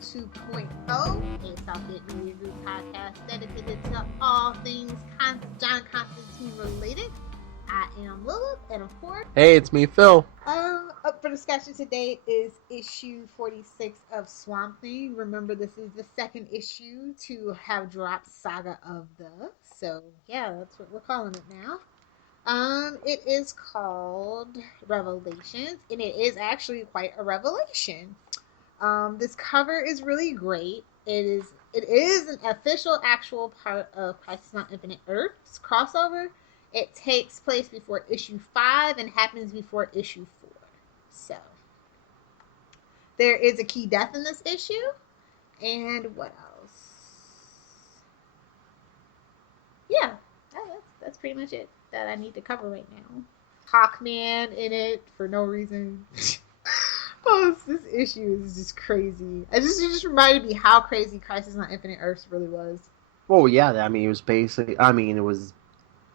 2.0, a Southgate Media Group podcast dedicated to all things John Constantine related. I am Lilith, and of course... Hey, it's me, Phil. Up for discussion today is issue 46 of Swamp Thing. Remember, this is the second issue to have dropped Saga of the... So, yeah, that's what we're calling it now. It is called Revelations, and it is actually quite a revelation. This cover is really great. It is an official actual part of Crisis on Infinite Earths crossover. It takes place before issue 5 and happens before issue 4. So there is a key death in this issue. And what else? Yeah, that's pretty much it that I need to cover right now. Hawkman in it for no reason. Oh, this issue is just crazy. It just reminded me how crazy Crisis on Infinite Earths really was. Well, yeah, I mean, it was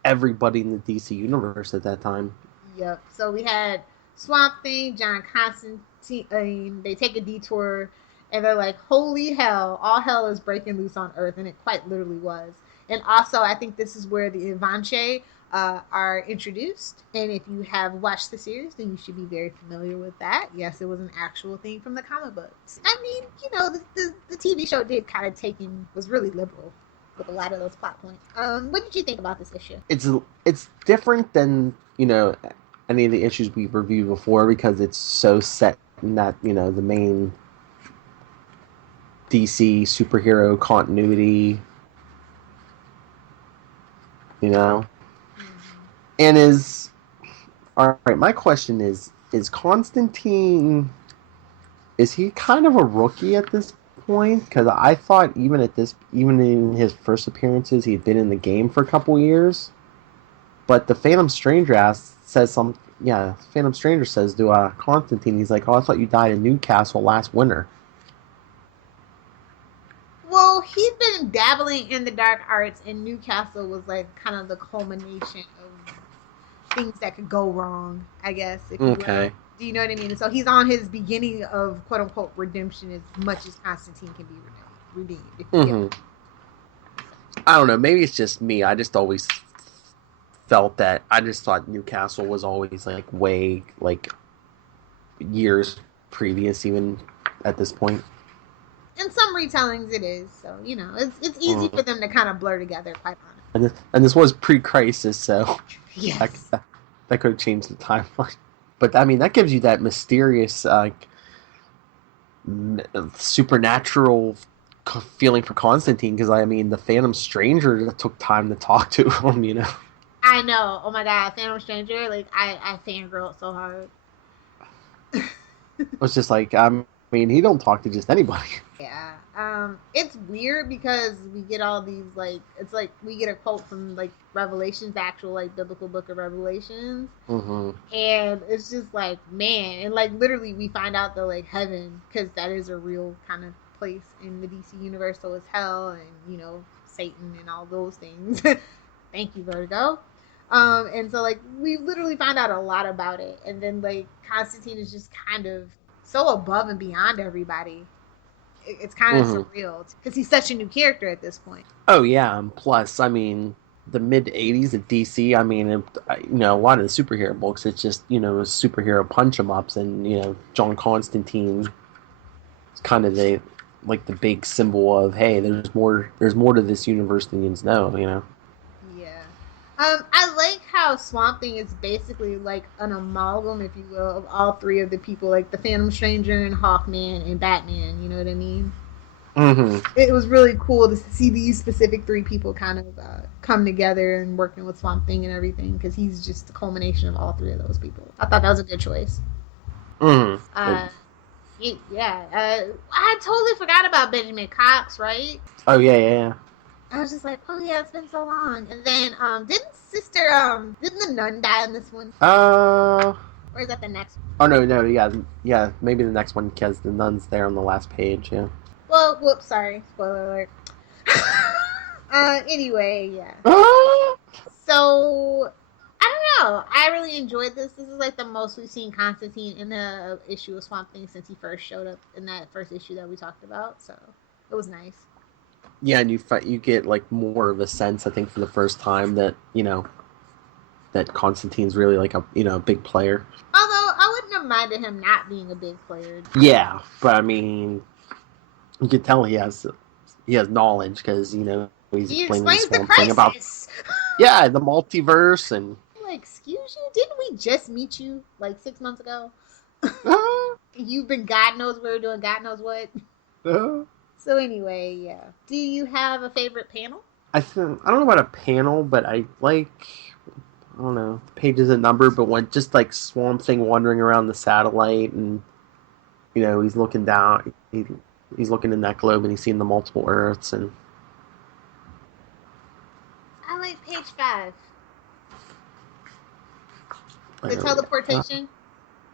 everybody in the DC universe at that time. Yep. So we had Swamp Thing, John Constantine. They take a detour, and they're like, holy hell, all hell is breaking loose on Earth, and it quite literally was. And also, I think this is where the Ivanche are introduced, and if you have watched the series, then you should be very familiar with that. Yes, it was an actual thing from the comic books. I mean, you know, the TV show did kind of was really liberal with a lot of those plot points. What did you think about this issue? It's different than, you know, any of the issues we've reviewed before because it's so set in that, you know, the main DC superhero continuity, you know. And all right, my question is Constantine, is he kind of a rookie at this point? Because I thought even in his first appearances, he had been in the game for a couple years. But the Phantom Stranger Phantom Stranger says to Constantine, he's like, oh, I thought you died in Newcastle last winter. Well, he's been dabbling in the dark arts, and Newcastle was like kind of the culmination of things that could go wrong, I guess. Okay. Do you know what I mean? So he's on his beginning of quote unquote redemption as much as Constantine can be redeemed. Mm-hmm. I don't know. Maybe it's just me. I just always felt that. I just thought Newcastle was always like way like years previous, even at this point. In some retellings, it is. So you know, it's easy for them to kind of blur together, quite honestly. And this was pre-crisis, so yes. that could have changed the timeline. But I mean, that gives you that mysterious, supernatural feeling for Constantine. Because I mean, the Phantom Stranger took time to talk to him. You know. I know. Oh my God, Phantom Stranger! Like I fangirled so hard. It's just like I mean, he don't talk to just anybody. Yeah. It's weird because we get all these, like, it's like we get a quote from, like, Revelations, the actual, like, biblical book of Revelations. Mm-hmm. And it's just like, man. And, like, literally we find out that, like, heaven, because that is a real kind of place in the DC universe, so is hell and, you know, Satan and all those things. Thank you, Vertigo. And so, like, we literally find out a lot about it. And then, like, Constantine is just kind of so above and beyond everybody. It's kind of surreal because he's such a new character at this point. Oh yeah, plus I mean the mid '80s at DC. I mean, you know, a lot of the superhero books. It's just, you know, superhero punch 'em ups, and you know, John Constantine is kind of the big symbol of, hey, there's more to this universe than you know. You know. I like how Swamp Thing is basically like an amalgam, if you will, of all three of the people, like the Phantom Stranger and Hawkman and Batman, you know what I mean? Mm-hmm. It was really cool to see these specific three people kind of come together and working with Swamp Thing and everything, because he's just the culmination of all three of those people. I thought that was a good choice. Mm-hmm. I totally forgot about Benjamin Cox, right? Oh, yeah. I was just like, oh yeah, it's been so long. And then, didn't the nun die in this one? Or is that the next one? Oh, no, yeah, maybe the next one, because the nun's there on the last page, yeah. Well, whoops, sorry, spoiler alert. Anyway, yeah. So, I don't no, I really enjoyed this. This is like the most we've seen Constantine in a issue of Swamp Thing since he first showed up in that first issue that we talked about. So it was nice. Yeah, and you get like more of a sense, I think, for the first time that that Constantine's really like a big player. Although I wouldn't have minded him not being a big player. Yeah, but I mean, you can tell he has knowledge because he's He explaining the explains the Swamp Thing about crisis. the multiverse and Like, excuse you? Didn't we just meet you like 6 months ago? You've been God knows where doing God knows what. So anyway, yeah. Do you have a favorite panel? I don't know about a panel, but I don't know, the page isn't numbered, but when just like Swamp Thing wandering around the satellite and he's looking down, he's looking in that globe and he's seeing the multiple Earths and I like page 5. The where are we at? teleportation.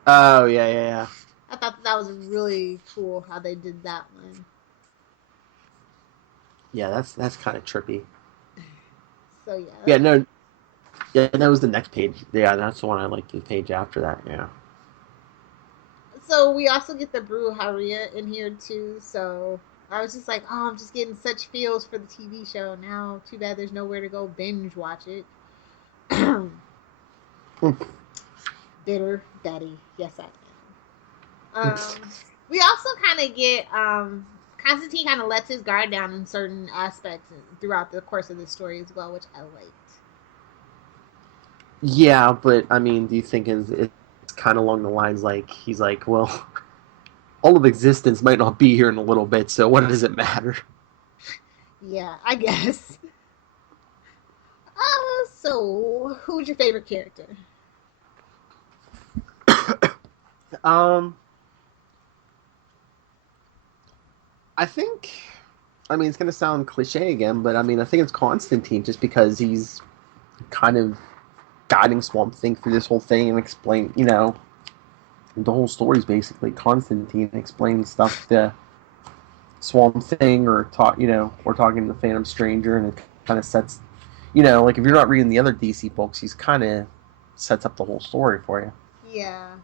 Oh yeah. I thought that was really cool how they did that one. Yeah, that's kind of trippy. So yeah, Yeah, that's no, yeah, that was the next page. Yeah, that's the one I liked. The page after that. Yeah. so we also get the Brujeria in here too. So I was just like, oh, I'm just getting such feels for the TV show now. Too bad there's nowhere to go binge watch it. Bitter Betty, yes I am. We also kind of get Constantine kind of lets his guard down in certain aspects throughout the course of the story as well, which I liked. Yeah, but I mean, do you think it's kind of along the lines like he's like, well, all of existence might not be here in a little bit, so what does it matter? Yeah, I guess. So who's your favorite character? Um, I think. I mean, it's gonna sound cliche again, but I mean, I think it's Constantine, just because he's kind of guiding Swamp Thing through this whole thing and explain, the whole story's basically Constantine explaining stuff to Swamp Thing or or talking to the Phantom Stranger, and it kind of sets, like if you're not reading the other DC books, he's kind of sets up the whole story for you. Yeah,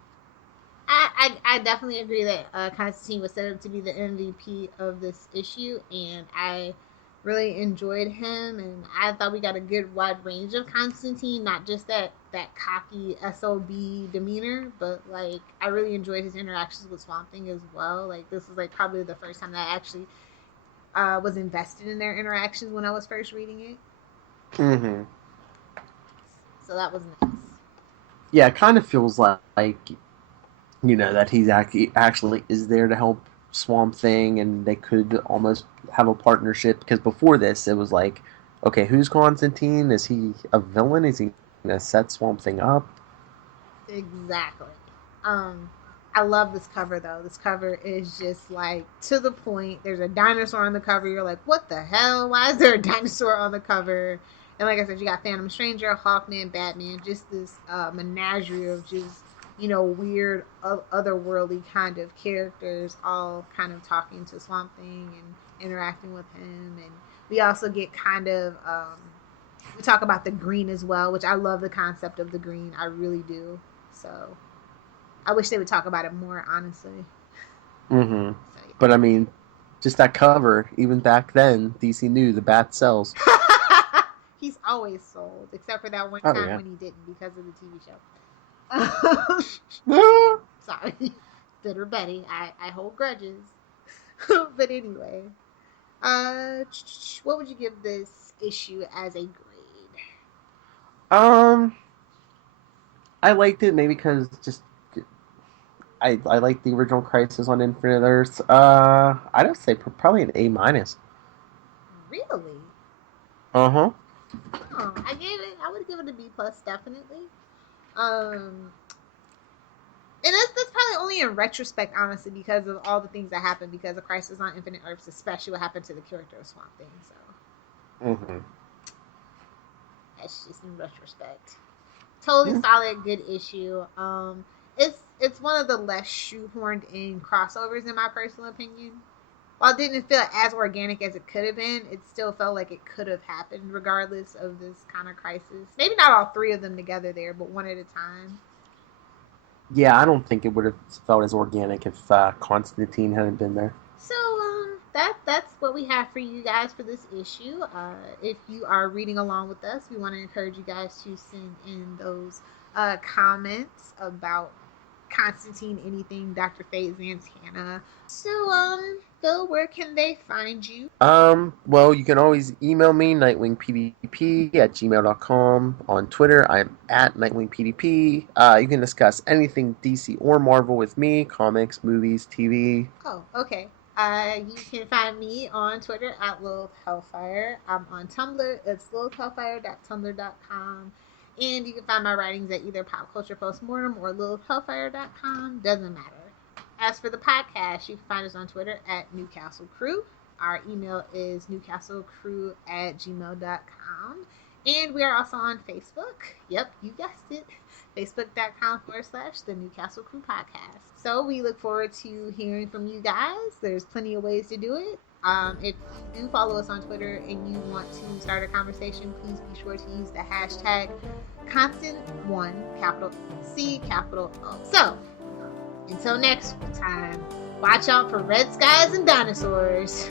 I definitely agree that Constantine was set up to be the MVP of this issue, and I really enjoyed him, and I thought we got a good wide range of Constantine, not just that cocky SOB demeanor, but like I really enjoyed his interactions with Swamp Thing as well. Like this was like probably the first time that I actually was invested in their interactions when I was first reading it, Mm-hmm. so that was nice. Yeah, it kind of feels like that he's actually is there to help Swamp Thing, and they could almost have a partnership. Because before this, it was like, okay, who's Constantine? Is he a villain? Is he gonna set Swamp Thing up? Exactly. Um, I love this cover though. This cover is just like to the point. There's a dinosaur on the cover. You're like, what the hell? Why is there a dinosaur on the cover? And like I said, you got Phantom Stranger, Hawkman, Batman, just this menagerie of just weird, otherworldly kind of characters, all kind of talking to Swamp Thing and interacting with him. And we also get kind of we talk about the green as well, which I love the concept of the green. I really do. So I wish they would talk about it more, honestly. Mm-hmm. So But I mean, just that cover, even back then, DC knew the bat sells. yeah. He's always sold, except for that one Oh time yeah. when he didn't because of the TV show. No. Sorry. Bitter Betty. I hold grudges. But anyway, what would you give this issue as a grade? Um, I liked it maybe because just I like the original Crisis on Infinite Earths. I'd say probably an A minus. Really? Uh huh. Oh, I would give it a B plus, definitely. Um, and that's probably only in retrospect, honestly, because of all the things that happened because of Crisis on Infinite Earths, especially what happened to the character of Swamp Thing. So Mm-hmm. that's just in retrospect. Totally solid, good issue. It's one of the less shoehorned in crossovers, in my personal opinion. while it didn't feel as organic as it could have been, it still felt like it could have happened regardless of this kind of crisis. Maybe not all three of them together there, but one at a time. Yeah, I don't think it would have felt as organic if Constantine hadn't been there. So that's what we have for you guys for this issue. If you are reading along with us, we want to encourage you guys to send in those comments about Constantine, anything, Dr. Fate, Santana. So Phil, where can they find you? Well, you can always email me, nightwingpdp at gmail.com. On Twitter, I'm at nightwingpdp. You can discuss anything DC or Marvel with me, comics, movies, TV. Oh, okay. You can find me on Twitter at Lilith Hellfire. I'm on Tumblr. It's lilithhellfire.tumblr.com. And you can find my writings at either Pop Culture Postmortem or lilithhellfire.com. Doesn't matter. As for the podcast, you can find us on Twitter at Newcastle Crew. Our email is newcastlecrew at gmail.com. And we are also on Facebook. Yep, you guessed it. Facebook.com/, the Newcastle Crew Podcast. So we look forward to hearing from you guys. There's plenty of ways to do it. If you do follow us on Twitter and you want to start a conversation, please be sure to use the hashtag Constant1, capital C, capital O. So, until next time, watch out for red skies and dinosaurs.